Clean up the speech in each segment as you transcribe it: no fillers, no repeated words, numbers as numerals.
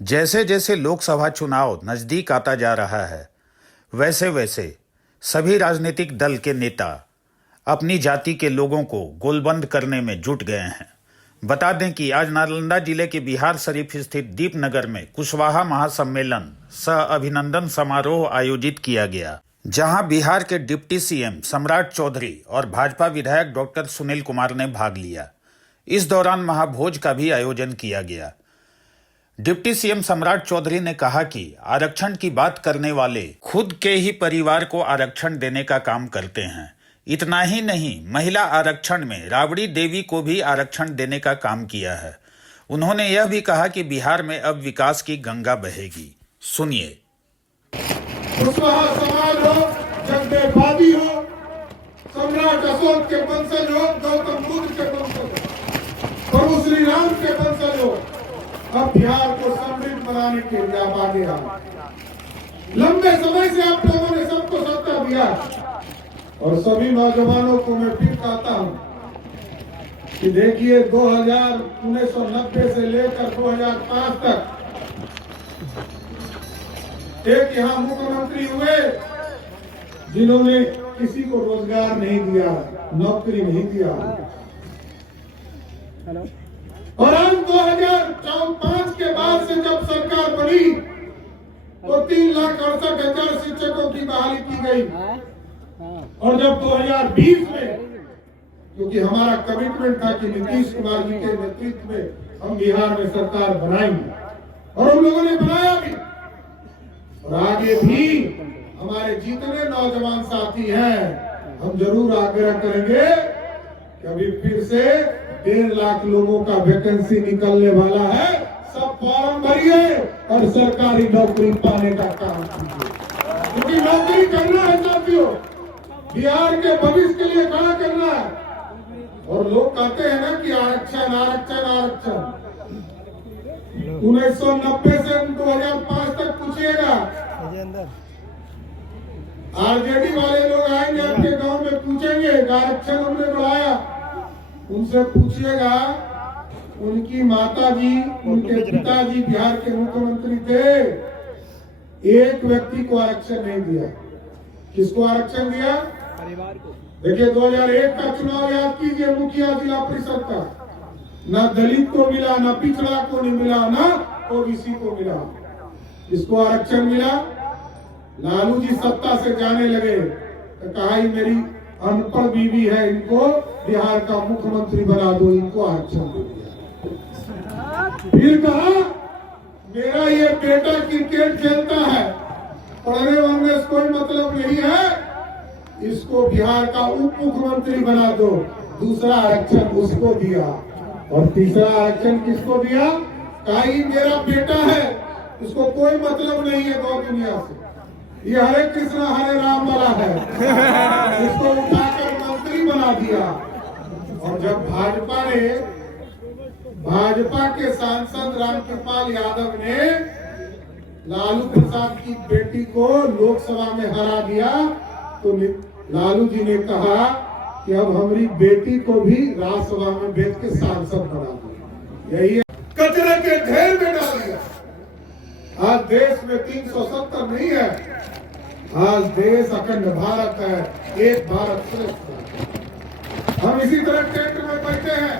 जैसे जैसे लोकसभा चुनाव नजदीक आता जा रहा है, वैसे वैसे सभी राजनीतिक दल के नेता अपनी जाति के लोगों को गोलबंद करने में जुट गए हैं। बता दें कि आज नालंदा जिले के बिहार शरीफ स्थित दीपनगर में कुशवाहा महासम्मेलन सह अभिनंदन समारोह आयोजित किया गया, जहां बिहार के डिप्टी सीएम सम्राट चौधरी और भाजपा विधायक डॉक्टर सुनील कुमार ने भाग लिया। इस दौरान महाभोज का भी आयोजन किया गया। डिप्टी सीएम सम्राट चौधरी ने कहा कि आरक्षण की बात करने वाले खुद के ही परिवार को आरक्षण देने का काम करते हैं। इतना ही नहीं, महिला आरक्षण में राबड़ी देवी को भी आरक्षण देने का काम किया है। उन्होंने यह भी कहा कि बिहार में अब विकास की गंगा बहेगी। सुनिए। कुशवाहा समाज हो, जगदेववादी हो, सम्राट अशोक के वंशज हो, गौतम बुद्ध के वंशज हो, प्रभु श्री राम के वंशज हो, अब बिहार को समृद्ध बनाने के लिए आप आगे आओ। लंबे समय से आप लोगों ने सबको सत्ता दिया और सभी नौजवानों को मैं फिर कहता हूं कि देखिए 1990 से लेकर 2005 तक एक यहाँ मुख्यमंत्री हुए जिन्होंने किसी को रोजगार नहीं दिया, नौकरी नहीं दिया। और आज 2005 के बाद से जब सरकार बनी तो 3,68,000 शिक्षकों की बहाली की गई। और जब 2020 में, क्योंकि हमारा कमिटमेंट था कि नीतीश कुमार जी के नेतृत्व में हम बिहार में सरकार बनाएंगे और हम लोगों ने बनाया भी, और आगे भी हमारे जितने नौजवान साथी हैं हम जरूर आग्रह करेंगे कि अभी फिर से 1.5 लाख लोगों का वैकेंसी निकलने वाला है। सब फॉर्म भरिए और सरकारी नौकरी पाने का काम कीजिए, क्योंकि नौकरी करना है साथियों, बिहार के भविष्य के लिए खड़ा करना है। और लोग कहते हैं ना कि आरक्षण आरक्षण आरक्षण, 1990 से 2005 तक पूछिएगा, आरजेडी वाले लोग आएंगे आपके गांव में, पूछेंगे आरक्षण हमने बढ़ाया। उनसे पूछिएगा, उनकी माता जी, उनके पिताजी बिहार के मुख्यमंत्री थे, एक व्यक्ति को आरक्षण नहीं दिया। किसको आरक्षण दिया? परिवार को। देखिए 2001 का चुनाव याद कीजिए, मुखिया जिला परिषद का, ना दलित को मिला, ना पिछड़ा को नहीं मिला, ना ओबीसी को मिला। किसको आरक्षण मिला? लालू जी सत्ता से जाने लगे तो कहा ही मेरी अनपढ़ बीवी है, इनको बिहार का मुख्यमंत्री बना दो, इनको आरक्षण दे दिया। फिर कहा मेरा ये बेटा क्रिकेट खेलता है, पढ़ने वढ़ने से कोई मतलब नहीं है, इसको बिहार का उप मुख्यमंत्री बना दो। दूसरा आरक्षण उसको दिया। और तीसरा आरक्षण किसको दिया? कहा मेरा बेटा है, इसको कोई मतलब नहीं है गौ दुनिया से, ये हरे कृष्ण हरे राम वाला है, इसको उठाकर मंत्री बना दिया। और जब भाजपा के सांसद रामकृपाल यादव ने लालू प्रसाद की बेटी को लोकसभा में हरा दिया तो लालू जी ने कहा कि अब हमारी बेटी को भी राज्यसभा में भेज के सांसद बना दिया। यही कचरे के ढेर में डाल दिया। आज देश में 370 नहीं है, आज देश अखंड भारत है, एक भारत श्रेष्ठ भारत। हम इसी तरह टेंट में बैठे हैं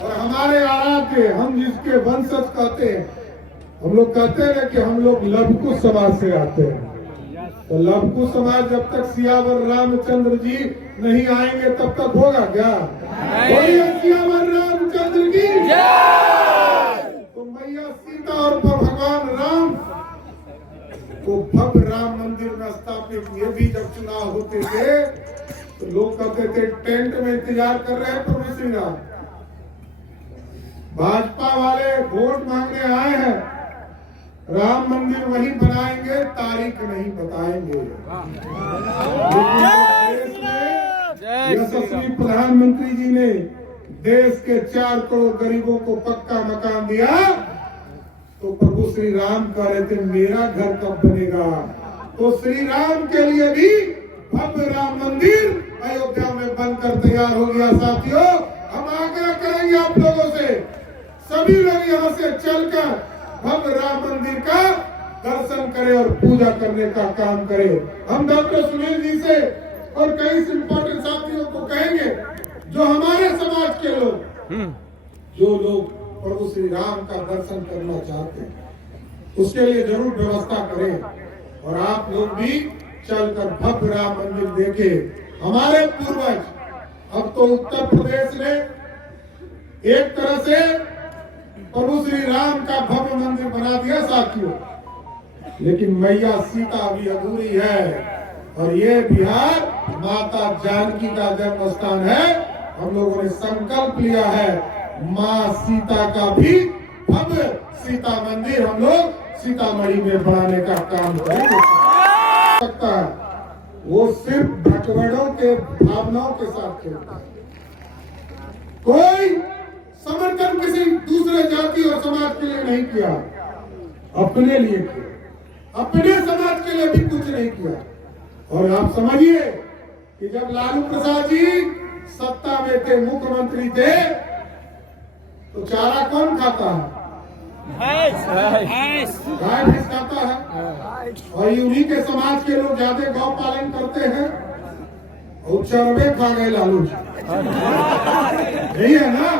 और हमारे आराध्य, हम जिसके वंशज कहते हैं, हम लोग कहते हैं कि हम लोग लवकुश समाज से आते हैं। तो लवकुश समाज जब तक सियावर रामचंद्र जी नहीं आएंगे तब तक होगा क्या? बोलिए सियावर रामचंद्र की जय। तो मैया सीता और भगवान राम को भव्य राम मंदिर में स्थापित, ये भी जब चुनाव होते थे तो लोग कहते थे टेंट में इंतजार कर रहे हैं प्रभु श्री राम। भाजपा वाले वोट मांगने आए हैं, राम मंदिर वही बनाएंगे, तारीख नहीं बताएंगे। यशस्वी प्रधानमंत्री जी ने देश के 4 करोड़ गरीबों को पक्का मकान दिया तो प्रभु श्री राम कह रहे थे मेरा घर कब बनेगा? तो श्री राम के लिए भी भव्य राम मंदिर अयोध्या में बनकर तैयार हो गया। साथियों, हम आग्रह करेंगे आप लोगों से, सभी लोग यहाँ से चलकर भव्य राम मंदिर का दर्शन करे और पूजा करने का काम करे। हम डॉक्टर सुनील जी से और कई इंपॉर्टेंट साथियों को कहेंगे, जो हमारे समाज के लोग, जो लोग प्रभु श्री राम का दर्शन करना चाहते हैं, उसके लिए जरूर व्यवस्था करें और आप लोग भी चलकर भव्य राम मंदिर देखें। हमारे पूर्वज, अब तो उत्तर प्रदेश ने एक तरह से प्रभु श्री राम का भव्य मंदिर बना दिया साथियों, लेकिन मैया सीता भी अधूरी है और ये बिहार माता जानकी का जन्म स्थान है। हम लोगों ने संकल्प लिया है, माँ सीता का भी भव्य सीता मंदिर हम लोग सीतामढ़ी में बनाने का काम करेंगे। सकता है वो सिर्फ भटवड़ों के भावनाओं के साथ खेलता है। कोई समर्थन किसी दूसरे जाति और समाज के लिए नहीं किया, अपने लिए किया, अपने समाज के लिए भी कुछ नहीं किया। और आप समझिए कि जब लालू प्रसाद जी सत्ता में थे, मुख्यमंत्री थे, तो चारा कौन खाता है? गाय भैंस खाता है। और उन्हीं के समाज के लोग ज्यादा गौ पालन करते हैं और चरवे खा गए लालू जी, यही है ना।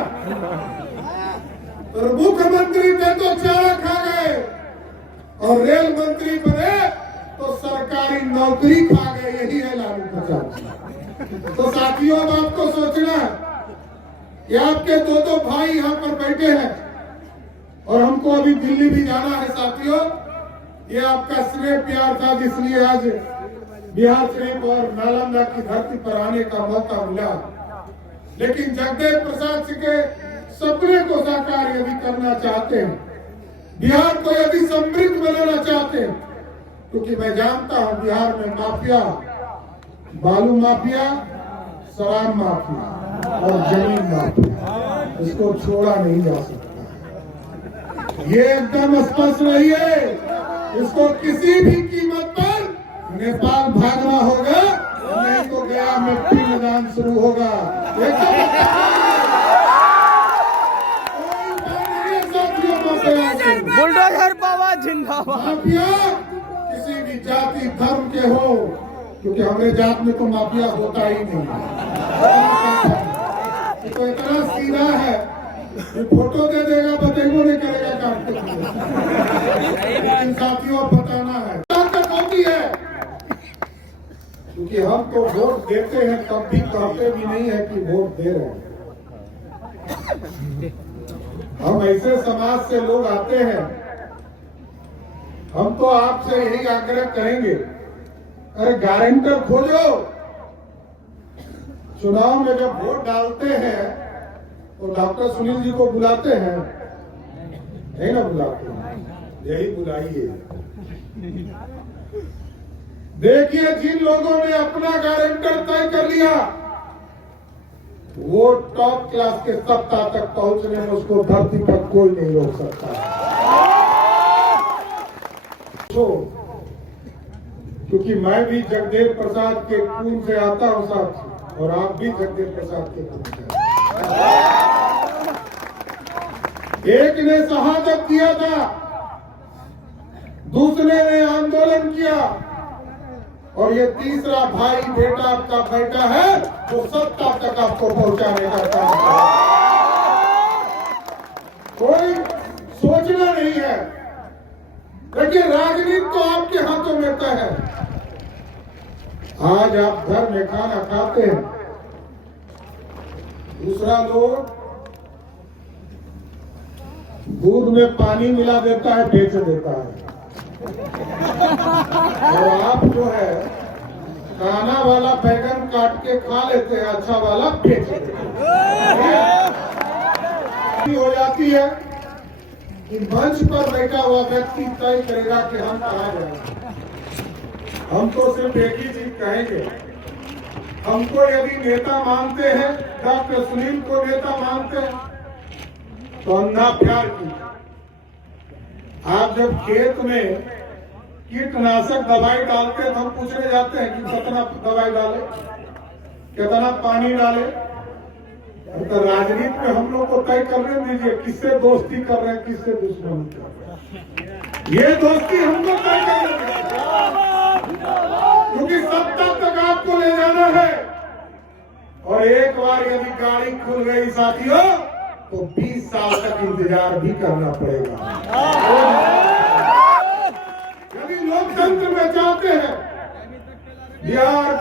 और मुख्यमंत्री थे तो चारा खा गए और रेल मंत्री बने तो सरकारी नौकरी खा गए, यही है लालू प्रसाद। तो साथियों, अब आपको सोचना है कि आपके दो भाई यहाँ पर बैठे हैं और हमको अभी दिल्ली भी जाना है साथियों। ये आपका स्नेह प्यार था जिसलिए आज बिहार शरीफ और नालंदा की धरती पर आने का मौका मिला। लेकिन जगदेव प्रसाद सिंह के सपने को साकार यदि करना चाहते हैं, बिहार को यदि समृद्ध बनाना चाहते हैं, क्योंकि मैं जानता हूं बिहार में माफिया, बालू माफिया, शराब माफिया और जमीन माफिया, इसको छोड़ा नहीं जा सकता। ये एकदम स्पष्ट रहिए, इसको किसी भी कीमत पर नेपाल भागना होगा, नहीं तो गया में पिंडदान शुरू होगा। बुलडोजर बाबा जिंदाबाद। माफिया किसी भी जाति धर्म के हो, क्योंकि हमारे जात में तो माफिया होता ही नहीं, तो इतना सीधा है, फोटो दे देगा, बतेगो नहीं करेगा काम। लेकिन साथियों, बताना है ताकत होती है, क्योंकि हम तो वोट देते हैं तब भी कहते भी नहीं है कि वोट दे रहे हैं। हम ऐसे समाज से लोग आते हैं, हम तो आपसे यही आग्रह करेंगे, अरे गारंटर खोजो। चुनाव में जब वोट डालते हैं तो डॉक्टर सुनील जी को बुलाते हैं, नहीं ना बुलाते हैं? यही बुलाइए। देखिए, जिन लोगों ने अपना गारंटर तय कर लिया, वो टॉप क्लास के सत्ता तक पहुंचने में उसको धरती पर कोई नहीं रोक सकता। तो क्योंकि मैं भी जगदेव प्रसाद के खून से आता हूं साथ, और आप भी जगदेव प्रसाद के खून से। एक ने शहादत किया था, दूसरे ने आंदोलन किया, और ये तीसरा भाई बेटा आपका बेटा है जो सत्ता तक आपको पहुंचाने का काम करे। कोई सोचना नहीं है, लेकिन राजनीति तो आपके हाथों में तय है। आज आप घर में खाना खाते हैं, दूसरा लोग दूध में पानी मिला देता है, बेच देता है, और आप जो है खाना वाला बैगन काट के खा लेते हैं, अच्छा वाला बेच देते हैं। हो जाती है कि मंच पर बैठा हुआ व्यक्ति तय करेगा कि हम कहाँ जाएंगे। हम तो सिर्फ एक ही चीज कहेंगे, हमको यदि नेता मानते हैं, डॉक्टर सुनील को नेता मानते हैं, तो अन्ना प्यार की। आप जब खेत में कीटनाशक दवाई डालते हैं तो हम पूछने जाते हैं कि कितना दवाई डाले, कितना पानी डाले। तो राजनीति में हम लोग को तय करने दीजिए, किससे दोस्ती कर रहे हैं, किससे दुश्मनी कर रहे हैं। ये दोस्ती हमको तय करनी है, क्योंकि सत्ता तक आपको ले जाना है। और एक बार यदि गाड़ी खुल गई साथियों, तो 20 साल तक इंतजार भी करना पड़ेगा। यदि लोकतंत्र में चाहते हैं बिहार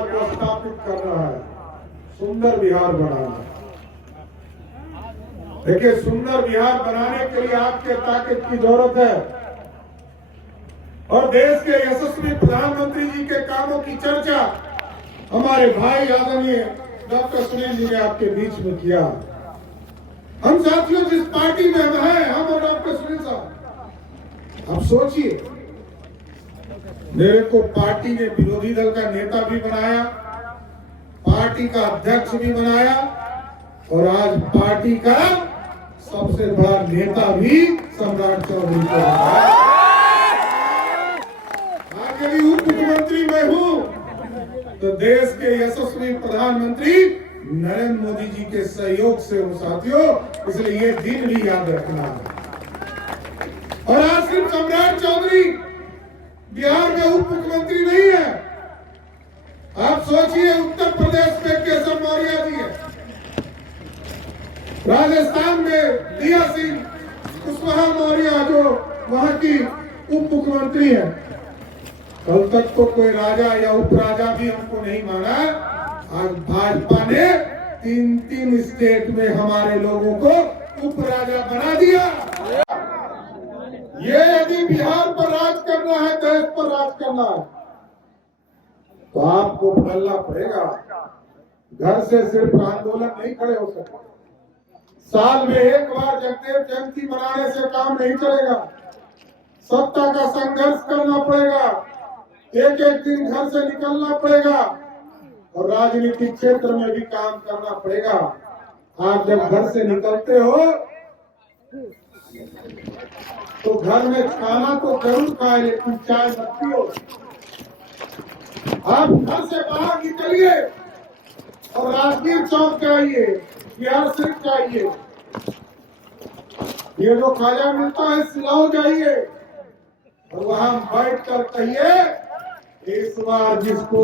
को स्थापित करना है, सुंदर बिहार बनाना है। देखिए, सुंदर बिहार बनाने के लिए आपके ताकत की जरूरत है। और देश के यशस्वी प्रधानमंत्री जी के कामों की चर्चा हमारे भाई आदरणीय डॉक्टर सुनील जी ने आपके बीच में किया। हम साथियों जिस पार्टी में हम हैं, हम और डॉक्टर सुनील साहब, अब सोचिए, मेरे को पार्टी ने विरोधी दल का नेता भी बनाया, पार्टी का अध्यक्ष भी बनाया, और आज पार्टी का सबसे बड़ा नेता भी सम्राट चौधरी को बनाया। आज यदि उप मुख्यमंत्री मैं हूं, तो देश के यशस्वी प्रधानमंत्री नरेंद्र मोदी जी के सहयोग से हूं साथियों, इसलिए ये दिन भी याद रखना है। और आज सिर्फ सम्राट चौधरी बिहार में उप मुख्यमंत्री नहीं है। आप सोचिए, उत्तर प्रदेश में केशव मौर्य जी है, राजस्थान में दिया सिंह कुशवाहा मौर्य जो वहां की उप मुख्यमंत्री है। कल तक तो कोई राजा या उपराजा भी हमको नहीं माना। आज भाजपा ने 3 स्टेट में हमारे लोगों को उपराजा बना दिया। ये यदि बिहार पर राज करना है, देश पर राज करना है, तो आपको बदलना पड़ेगा। घर से सिर्फ आंदोलन नहीं खड़े हो सकते। साल में एक बार जगदेव जयंती मनाने से काम नहीं चलेगा। सत्ता का संघर्ष करना पड़ेगा। एक एक दिन घर से निकलना पड़ेगा और राजनीतिक क्षेत्र में भी काम करना पड़ेगा। आप जब घर से निकलते हो तो घर में खाना तो जरूर खाए, लेकिन चाय मत पियो। आप घर से बाहर निकलिए और राजगीर चौक जाइए, बिहार शरीफ जाइए, ये जो खाजा मिलता है सिलाओ जाइए और वहां बैठ कर कहिए, इस बार जिसको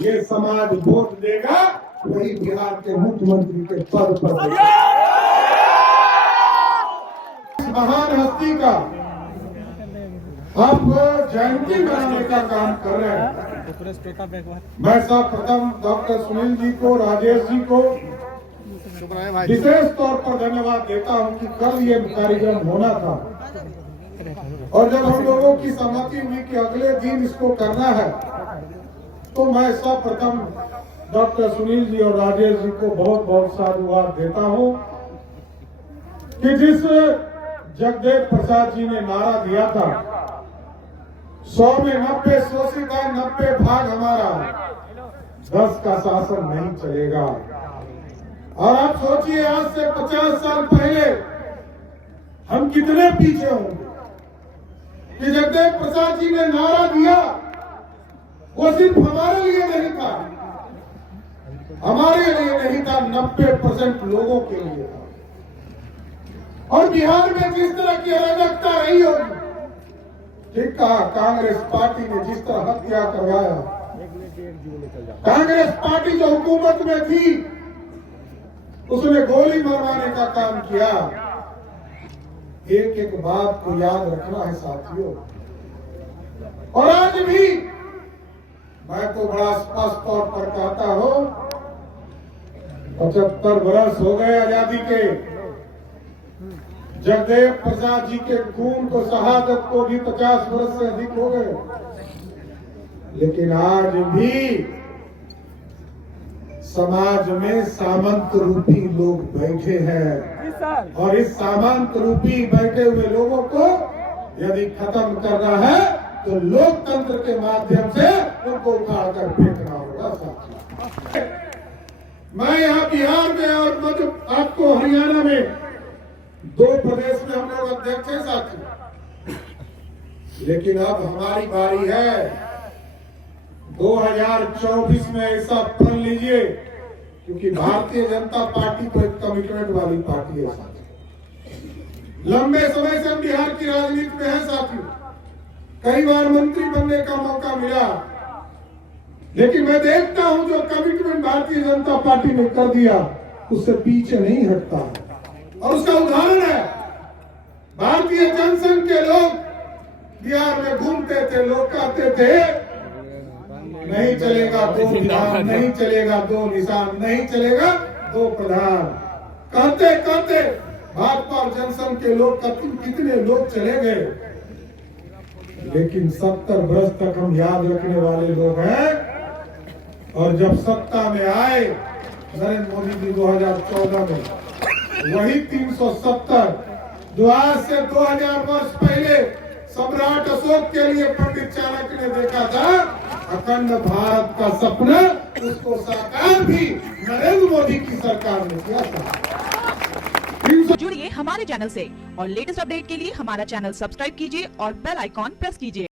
ये समाज वोट देगा वही बिहार के मुख्यमंत्री के पद पर देगा। महान हस्ती का आप जयंती मनाने का काम कर रहे हैं। मैं सर्वप्रथम डॉक्टर सुनील जी को, राजेश जी को विशेष तौर पर धन्यवाद देता हूं कि कल ये कार्यक्रम होना था और जब हम लोगों की सहमति हुई कि अगले दिन इसको करना है, तो मैं सर्वप्रथम डॉक्टर सुनील जी और राजेश जी को बहुत बहुत साधुवाद देता हूं कि जिस जगदेव प्रसाद जी ने नारा दिया था 100 में 90 शोषित है, 90 भाग हमारा, 10 का शासन नहीं चलेगा। और आप सोचिए, आज से 50 साल पहले हम कितने पीछे होंगे कि जगदेव प्रसाद जी ने नारा दिया। वो सिर्फ हमारे लिए नहीं था, हमारे लिए नहीं था, 90% लोगों के लिए था। और बिहार में जिस तरह की अराजकता रही होगी, ठीक कहा, कांग्रेस पार्टी ने जिस तरह हत्या करवाया, कांग्रेस पार्टी जो हुकूमत में थी उसने गोली मरवाने का काम किया। एक एक बात को याद रखना है साथियों। और आज भी मैं तो बड़ा स्पष्ट तौर पर कहता हूं, 75 वर्ष हो गए आजादी के। जगदेव प्रसाद जी के खून को, शहादत को भी 50 वर्ष से अधिक हो गए, लेकिन आज भी समाज में सामंत रूपी लोग बैठे हैं और इस सामंत रूपी बैठे हुए लोगों को यदि खत्म करना है तो लोकतंत्र के माध्यम से उनको उखाड़कर फेंकना होगा साथियों। मैं यहाँ बिहार में और मध्य आपको हरियाणा में 2 प्रदेश में हम लोग अध्यक्ष हैं साथियों, लेकिन अब हमारी बारी है। 2024 में ऐसा प्रण लीजिए, क्योंकि भारतीय जनता पार्टी तो एक कमिटमेंट वाली पार्टी है साथियों। लंबे समय से हम बिहार की राजनीति में है साथियों, कई बार मंत्री बनने का मौका मिला, लेकिन मैं देखता हूं जो कमिटमेंट भारतीय जनता पार्टी ने कर दिया उससे पीछे नहीं हटता। और उसका उदाहरण है भारतीय जनसंघ के लोग बिहार में घूमते थे, लोग कहते थे नहीं चलेगा दो विधान, नहीं चलेगा दो निशान, नहीं चलेगा दो प्रधान। कहते कहते भाजपा और जनसंघ के लोग कितने लोग चले गए, लेकिन 70 वर्ष तक हम याद रखने वाले लोग हैं। और जब सत्ता में आए नरेंद्र मोदी जी 2014 में, वही 370 जो आज से 2000 वर्ष पहले सम्राट अशोक के लिए पंडित चाणक्य ने देखा था, अखंड भारत का सपना, उसको साकार भी नरेंद्र मोदी की सरकार ने किया था। जुड़िए हमारे चैनल से और लेटेस्ट अपडेट के लिए हमारा चैनल सब्सक्राइब कीजिए और बेल आइकॉन प्रेस कीजिए।